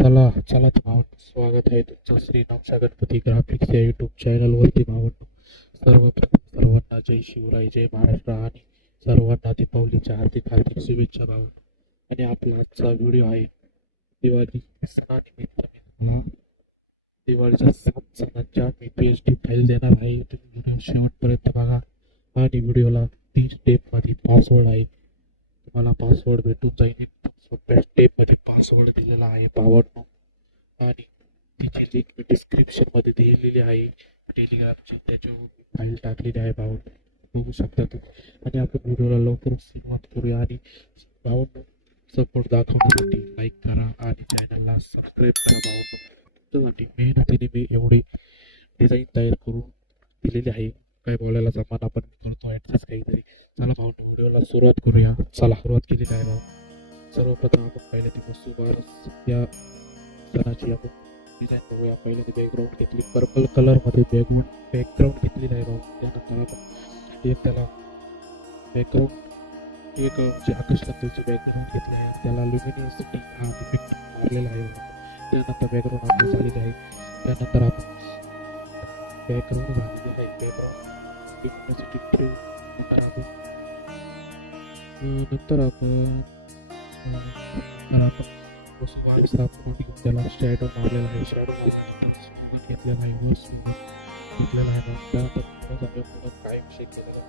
चला चला भावंड स्वागत आहे तुमचं श्री नवसा गणपती ग्राफिक्स या युट्यूब चॅनलवरती भावंड. सर्वप्रथम सर्वांना जय शिवराय, जय महाराष्ट्र आणि सर्वांना दीपावलीच्या हार्दिक हार्दिक शुभेच्छा भावंड. आणि आपला आजचा व्हिडिओ आहे दिवाळी सणानिमित्त. मी तुम्हाला दिवाळीच्या 7 सणांच्या मी PhD फाईल देणार आहे. तुम्ही व्हिडिओ शेवटपर्यंत बघा आणि व्हिडिओला 3 स्टेपमध्ये पासवर्ड आहे, तुम्हाला पासवर्ड भेटून जाईल. एकदम सोप्या स्टेपमध्ये पासवर्ड दिलेला आहे भावांनो. आणि तिची लिंक मी डिस्क्रिप्शनमध्ये दिलेली आहे टेलिग्रामची, त्याच्यावर फाईल टाकलेली आहे भावांनो, बघू शकता तुम्ही. आणि आपण व्हिडिओला लवकरच सुरुवात करूया. आणि भावांनो, सपोर्ट दाखवण्यासाठी लाईक करा आणि चॅनलला सबस्क्राईब करा भावांनो. तुमच्यासाठी मेहनतीने मी एवढी डिझाईन तयार करून दिलेली आहे, काय बोलायला जमाना, पण मी करतो ॲडजस्ट काहीतरी. चला भावांनो, व्हिडिओला सुरुवात करूया. चला सुरुवात केलेली आहे भाऊ. सर्वप्रथम आपण पहिले ती वस्तू बारस या सणाची आपण डिझाईन करूया. पहिले ती बॅकग्राऊंड घेतली, पर्पल कलरमध्ये बॅकग्राऊंड घेतलेली आहे भाऊ. त्यानंतर आपण एक त्याला बॅकग्राऊंड एक म्हणजे आकाशकंदीलची बॅकग्राऊंड घेतली आहे, त्याला ल्युमिनियसिटी हा इफेक्ट मारलेला आहे. त्यानंतर बॅकग्राऊंड आपली झालेली आहे. त्यानंतर आपण बॅकग्राऊंड झालेली आहे, बॅकग्राऊंड ल्युमिनियसिटी ठेवून नंतर आपण वस्तू बारस आपण त्याला शॅडो मारलेला आहे. शॅडो मारल्यानंतर स्मोगन घेतलेला आहे, वर स्मोगन घेतलेला आहे. त्यानंतर काय विषय केलेला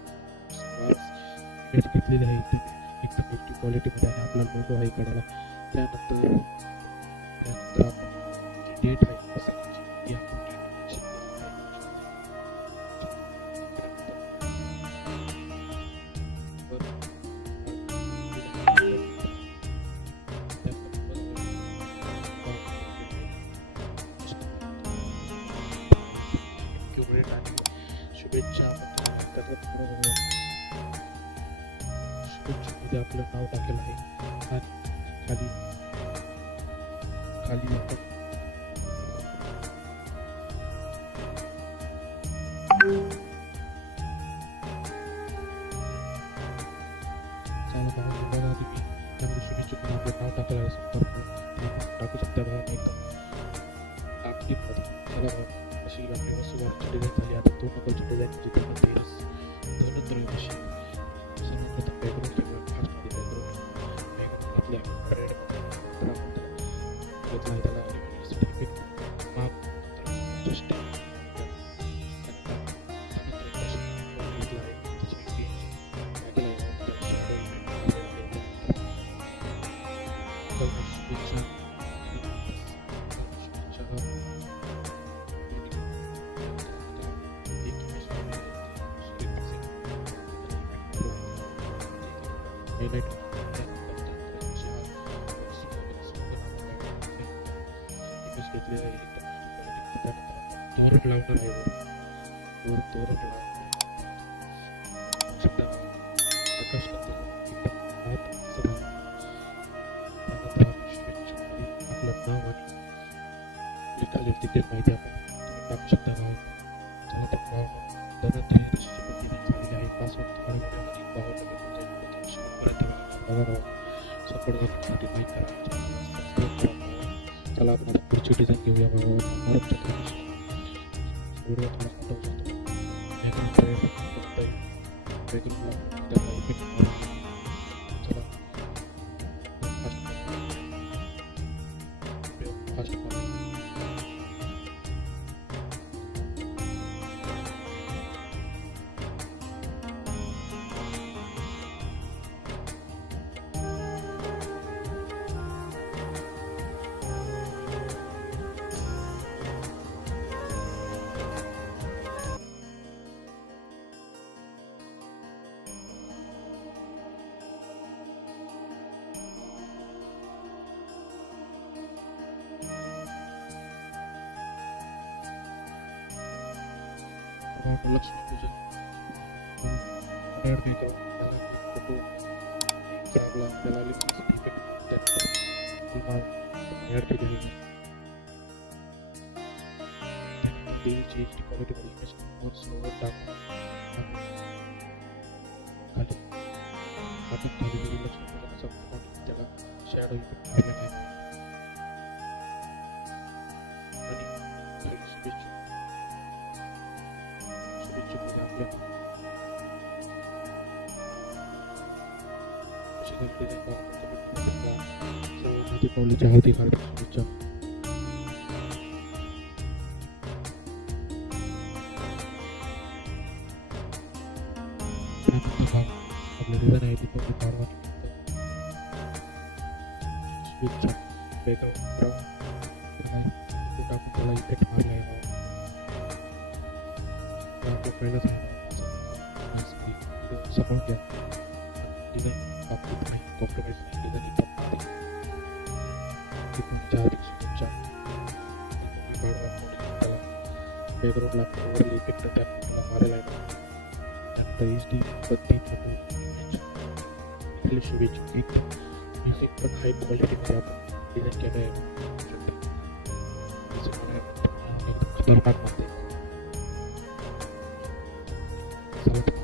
बारस घेतलेली आहे एकदम HD क्वालिटीमध्ये आणि आपला लोगो आहे कडाला. त्यानंतर आपण जी डेट आहे ती आपण शुभेच्छा शुभेच्छेमध्ये आपलं नाव टाकलेलं आहे. आणि खाली आपण बघा तुम्ही त्यामध्ये शुभेच्छेमध्ये आपलं नाव टाकलं आहे. संपर्क टाकू शकता बघा एकदम मध्ये. चला अशी आपली वस्तू बारसची डिझाईन झाली. आता 2 नंबरची डिझाईन म्हणजे धनत्रयोदशी. सर्वप्रथम बॅकग्राऊंड फास्टमध्ये बॅकग्राऊंड आपल्या रेडमध्ये घेतला आहे, त्याला इफेक्ट माप जस्ट घेतलेला आहे. तोरण लावणार आहे वर तोरण शब्द आकाशकंदील आपलं नाव आणि खाली तिकीट माहिती आपण टाकू शकता नाव. चला तर नाव धनत्रयोदशीची पण डिझाईन झालेली आहे. पासवर्ड तुम्हाला सपोर्ट करण्यासाठी लाईक करा, सबस्क्राईब करा. चला आपण आता पुढची डिझाईन घेऊया. व्हिडिओ लक्ष्मीपूजन ॲड नाही करून त्याला फोटो त्याला ॲड केलेली आहे. देवीची HD क्वालिटीमध्ये इमेज वर स्लोवर टाकून खाली आपण खाली लक्ष्मीपूजनाचा त्याला शॅडो इफेक्ट मारलेला आहे. कशी करते ते मला कमेंटमध्ये सांगा. सर्वांना दीपावलीच्या हार्दिक हार्दिक शुभेच्छा. त्यानंतर भाग आपलं डिझाईन आहे दीपावली पाडवानिमित्त शुभेच्छा. बॅकग्राऊंड तो टाकून त्याला इफेक्ट मारला आहे नाव. आपला पहिलाच आहे नाव समोर घ्या. डिझाईन बाबतीत नाही कॉम्प्रोमाइज नाही. डिझाईन बाबतीत दीपावलीच्या हार्दिक शुभेच्छा. दीपावली पाडवा त्याला बॅकग्राऊंडला ओव्हरली इफेक्ट त्याला मारेला आहे नाव. त्यानंतर एच डी बत्ती फोटो शुभेच्छा. एक इफेक्ट पण हाय क्वालिटीमध्ये आपण डिझाईन केलं आहे. खतरनाक मध्ये स्लोगन दिलं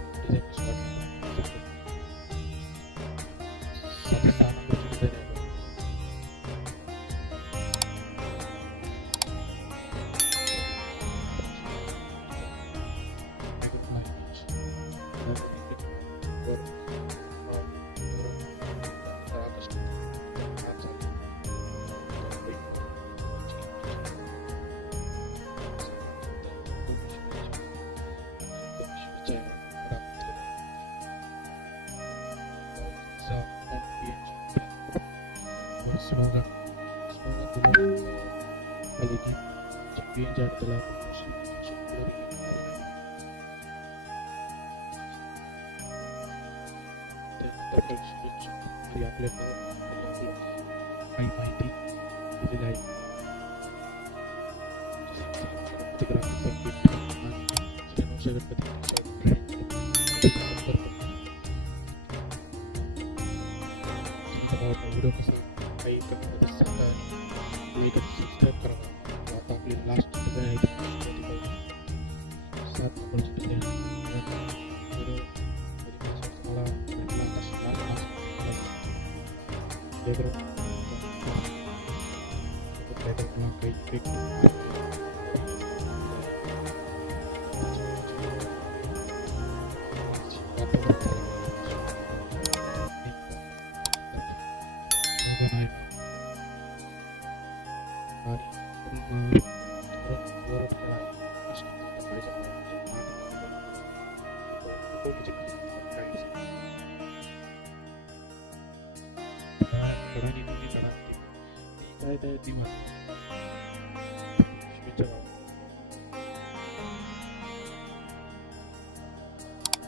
चॅम्पियन जाट त्याला आपल्याला काही माहिती दिलेली आहे. व्हिडिओ कसा काही कमेंटमध्ये सांगा आणि सबस्क्राईब करा. आता आपली लास्ट डिझाईन आहे 7 नंबरची डिझाईन. व्हिडिओ मला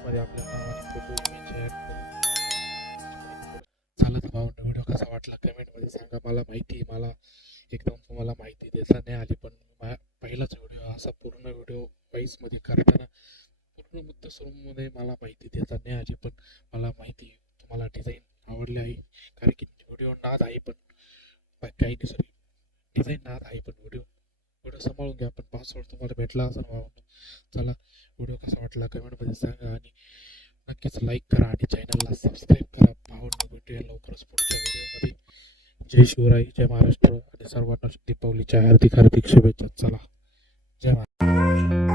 मध्ये आपल्या नावाने फोटो इमेज ॲड करून चालत भाऊ. व्हिडिओ कसा वाटला कमेंटमध्ये सांगा. मला माहिती मला एकदम तुम्हाला माहिती देता नाही आली पण पहिलाच व्हिडिओ असा पूर्ण व्हिडिओ वाईजमध्ये करताना पूर्ण मुद्दा स्वरूपमध्ये मला माहिती देता नाही आली पण मला माहिती तुम्हाला डिझाईन आवडली आहे. कारण की व्हिडिओ नाद आहे पण काही नाही सॉरी डिझाईन नाद आहे पण व्हिडिओ सांभाळून घ्या. पण पासवर्ड तुम्हाला भेटला असं भावांनो. चला व्हिडिओ कसा वाटला कमेंटमध्ये सांगा आणि नक्कीच लाईक करा आणि चॅनलला सबस्क्राईब करा. भावांनो भेटूया लवकरच पुढच्या व्हिडिओमध्ये. जय शिवराय, जय महाराष्ट्र आणि सर्वांना दीपावलीच्या हार्दिक हार्दिक शुभेच्छा. चला जय महाराष्ट्र.